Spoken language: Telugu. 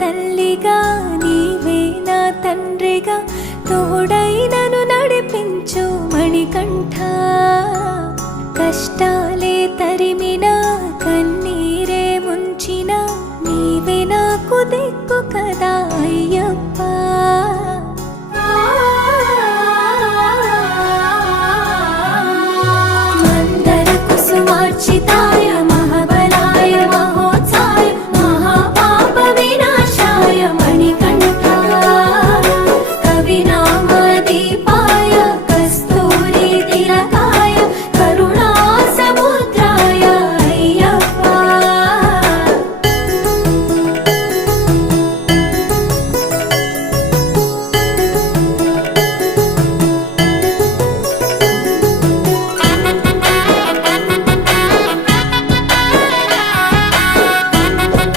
తల్లిగా నీవే నా తండ్రిగా తోడై నన్ను నడిపించు మణికంఠ. కష్టాలే తరిమినా కన్నీరే ముంచిన నీవే నాకు దిక్కు కదా